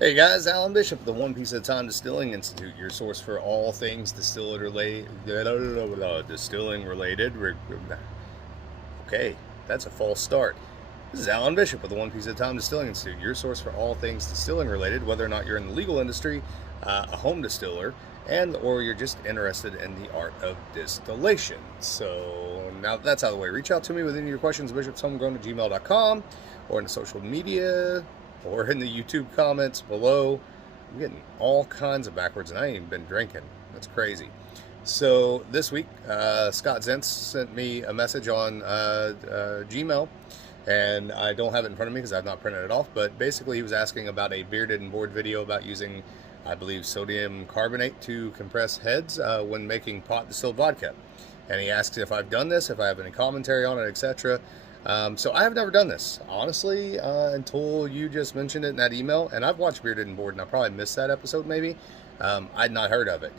Hey guys, Alan Bishop, the One Piece at a Time Distilling Institute, your source for all things distilling related. Okay, that's a false start. This is Alan Bishop with the One Piece at a Time Distilling Institute, your source for all things distilling related, whether or not you're in the legal industry, a home distiller, and or you're just interested in the art of distillation. So now that that's out of the way, reach out to me with any of your questions, bishopshomegrown@gmail.com, or in the social media, or in the YouTube comments below. I'm getting all kinds of backwards, and I ain't even been drinking. That's crazy. So this week, Scott Zentz sent me a message on Gmail, and I don't have it in front of me because I've not printed it off, but basically he was asking about a bearded and board video about using, I believe, sodium carbonate to compress heads when making pot distilled vodka. And he asks if I've done this, if I have any commentary on it, etc. So I have never done this, honestly, until you just mentioned it in that email. And I've watched Bearded and Board, and I probably missed that episode, maybe. I'd not heard of it.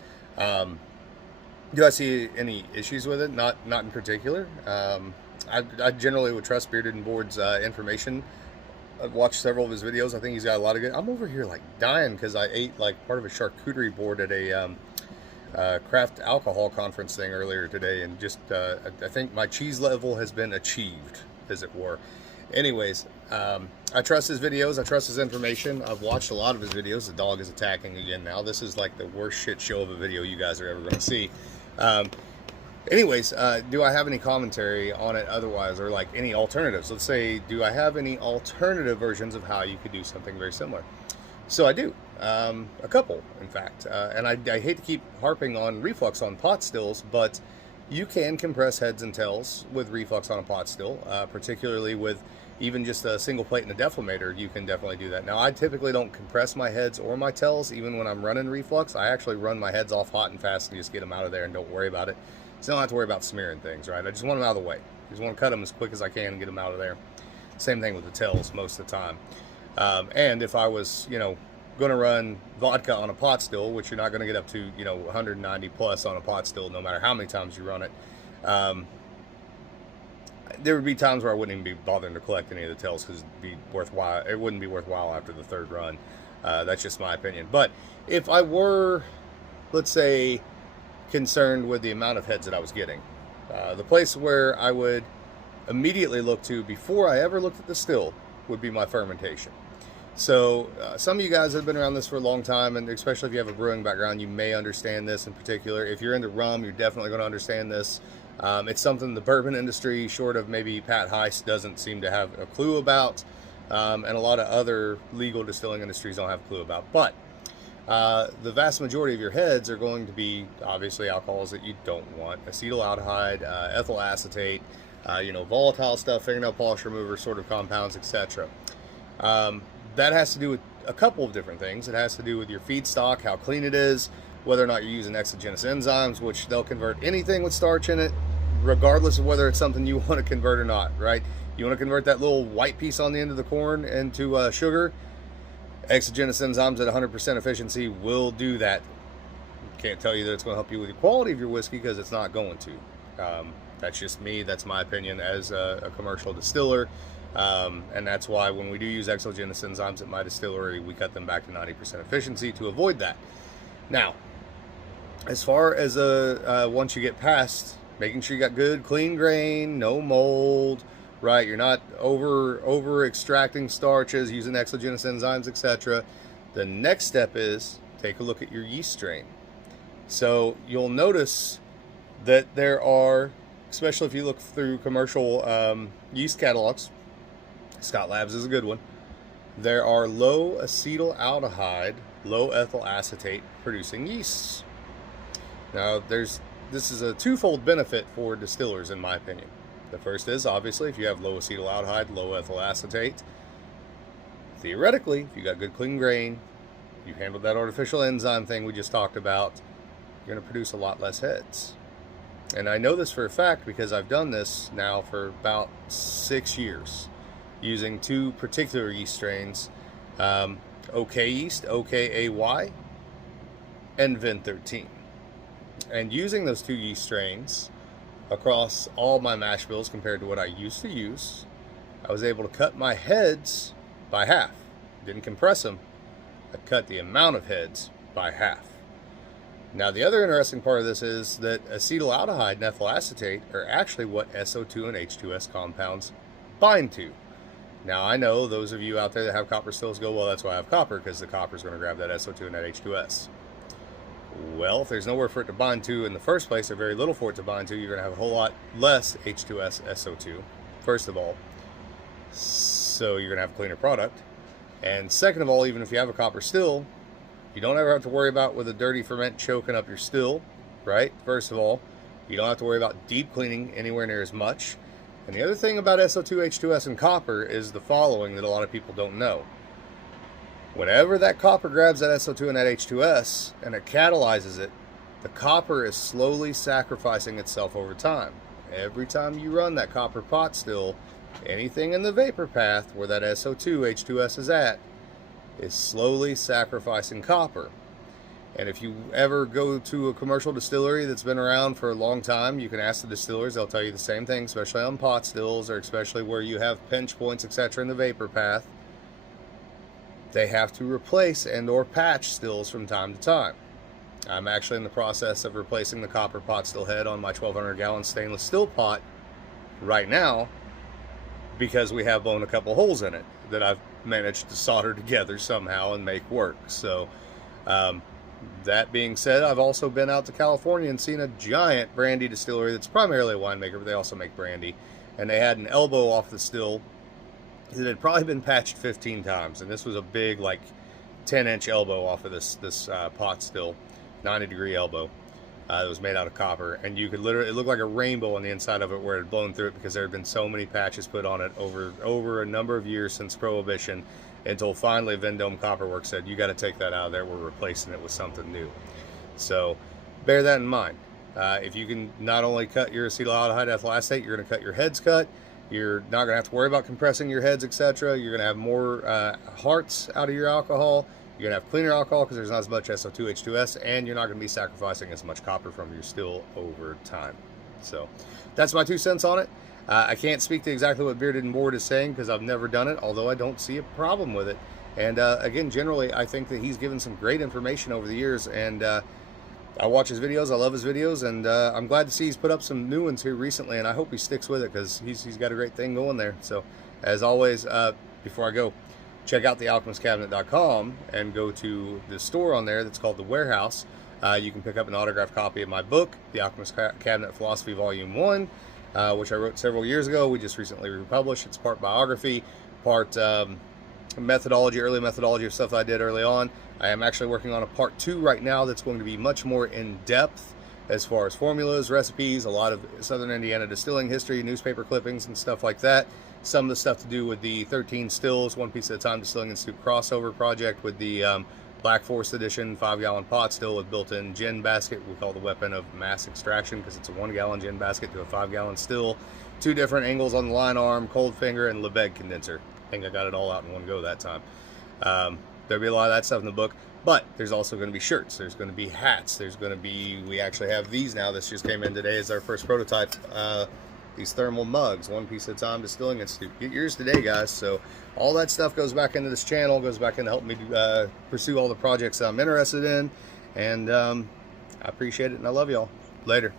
Do I see any issues with it? Not in particular. I generally would trust Bearded and Board's information. I've watched several of his videos. I think he's got a lot of good. I'm over here like dying because I ate like part of a charcuterie board at a craft alcohol conference thing earlier today, and just I think my cheese level has been achieved, as it were. Anyways, I trust his videos. I trust his information. I've watched a lot of his videos. The dog is attacking again now. This is like the worst shit show of a video you guys are ever going to see. Anyways, do I have any commentary on it otherwise, or like any alternatives? Let's say, do I have any alternative versions of how you could do something very similar? So I do. A couple, in fact. And I hate to keep harping on reflux on pot stills, but you can compress heads and tails with reflux on a pot still, particularly with even just a single plate and a deflator. You can definitely do that. Now, I typically don't compress my heads or my tails, even when I'm running reflux. I actually run my heads off hot and fast and just get them out of there and don't worry about it. So I don't have to worry about smearing things, right? I just want them out of the way. I just want to cut them as quick as I can and get them out of there. Same thing with the tails most of the time. And if I was, going to run vodka on a pot still, which you're not going to get up to, 190 plus on a pot still, no matter how many times you run it, there would be times where I wouldn't even be bothering to collect any of the tails because it'd be worthwhile. It wouldn't be worthwhile after the third run. That's just my opinion. But if I were, let's say, concerned with the amount of heads that I was getting, the place where I would immediately look to before I ever looked at the still would be my fermentation. So some of you guys have been around this for a long time, and especially if you have a brewing background, you may understand this in particular. If you're into rum, you're definitely going to understand this. It's something the bourbon industry, short of maybe Pat Heist, doesn't seem to have a clue about, and a lot of other legal distilling industries don't have a clue about. But the vast majority of your heads are going to be, obviously, alcohols that you don't want. Acetaldehyde, ethyl acetate, volatile stuff, fingernail polish remover sort of compounds, etc. That has to do with a couple of different things. It has to do with your feedstock, how clean it is, whether or not you're using exogenous enzymes, which they'll convert anything with starch in it, regardless of whether it's something you want to convert or not, right? You want to convert that little white piece on the end of the corn into sugar, exogenous enzymes at 100% efficiency will do that. Can't tell you that it's going to help you with the quality of your whiskey, because it's not going to. That's just me. That's my opinion as a commercial distiller. And that's why when we do use exogenous enzymes at my distillery, we cut them back to 90% efficiency to avoid that. Now, as far as once you get past making sure you got good clean grain, no mold, right? You're not over extracting starches, using exogenous enzymes, etc. The next step is take a look at your yeast strain. So you'll notice that there are, especially if you look through commercial yeast catalogs, Scott Labs is a good one, there are low acetaldehyde, low ethyl acetate producing yeasts. Now, this is a twofold benefit for distillers, in my opinion. The first is, obviously, if you have low acetaldehyde, low ethyl acetate, theoretically, if you got good clean grain, you handled that artificial enzyme thing we just talked about, you're going to produce a lot less heads. And I know this for a fact because I've done this now for about 6 years using two particular yeast strains, OK yeast, OKAY, and Vin 13. And using those two yeast strains across all my mash bills compared to what I used to use, I was able to cut my heads by half. Didn't compress them, I cut the amount of heads by half. Now, the other interesting part of this is that acetaldehyde and ethyl acetate are actually what SO2 and H2S compounds bind to. Now, I know those of you out there that have copper stills go, well, that's why I have copper, because the copper is going to grab that SO2 and that H2S. Well, if there's nowhere for it to bind to in the first place, or very little for it to bind to, you're going to have a whole lot less H2S SO2, first of all. So you're going to have a cleaner product. And second of all, even if you have a copper still, you don't ever have to worry about with a dirty ferment choking up your still, right? First of all, you don't have to worry about deep cleaning anywhere near as much. And the other thing about SO2, H2S, and copper is the following that a lot of people don't know. Whenever that copper grabs that SO2 and that H2S and it catalyzes it, the copper is slowly sacrificing itself over time. Every time you run that copper pot still, anything in the vapor path where that SO2, H2S is at is slowly sacrificing copper. And if you ever go to a commercial distillery that's been around for a long time, you can ask the distillers, they'll tell you the same thing, especially on pot stills or especially where you have pinch points, etc. in the vapor path. They have to replace and or patch stills from time to time. I'm actually in the process of replacing the copper pot still head on my 1200 gallon stainless still pot right now because we have blown a couple holes in it that I've managed to solder together somehow and make work. So that being said, I've also been out to California and seen a giant brandy distillery that's primarily a winemaker, but they also make brandy, and they had an elbow off the still that had probably been patched 15 times, and this was a big, like 10-inch elbow off of this pot still, 90-degree elbow. It was made out of copper, and you could literally, it looked like a rainbow on the inside of it where it had blown through it because there had been so many patches put on it over a number of years since Prohibition, until finally Vendome Copperworks said, you got to take that out of there, we're replacing it with something new. So bear that in mind. If you can not only cut your acetaldehyde, ethyl acetate, you're going to cut your heads cut. You're not going to have to worry about compressing your heads, etc. You're going to have more hearts out of your alcohol. You're going to have cleaner alcohol because there's not as much SO2, H2S, and you're not going to be sacrificing as much copper from your still over time. So that's my 2 cents on it. I can't speak to exactly what Bearded and Board is saying because I've never done it, although I don't see a problem with it. And again, generally, I think that he's given some great information over the years, and I watch his videos, I love his videos, and I'm glad to see he's put up some new ones here recently, and I hope he sticks with it because he's got a great thing going there. So, as always, before I go, check out thealchemistcabinet.com and go to the store on there that's called The Warehouse. You can pick up an autographed copy of my book, The Alchemist Cabinet Philosophy Volume 1, which I wrote several years ago. We just recently republished. It's part biography, part methodology, early methodology of stuff I did early on. I am actually working on a part 2 right now that's going to be much more in-depth as far as formulas, recipes, a lot of Southern Indiana distilling history, newspaper clippings, and stuff like that. Some of the stuff to do with the 13 stills, one piece at a time Distilling Institute crossover project with the Black Forest Edition 5-gallon pot still with built-in gin basket. We call the weapon of mass extraction because it's a 1-gallon gin basket to a 5-gallon still. 2 different angles on the line arm, cold finger, and Lebesgue condenser. I think I got it all out in one go that time. There'll be a lot of that stuff in the book, but there's also going to be shirts. There's going to be hats. There's going to be, we actually have these now. This just came in today as our first prototype. These thermal mugs, one piece at a time, Distilling Institute. Get yours today, guys. So all that stuff goes back into this channel, goes back into helping me pursue all the projects I'm interested in. And I appreciate it, and I love y'all. Later.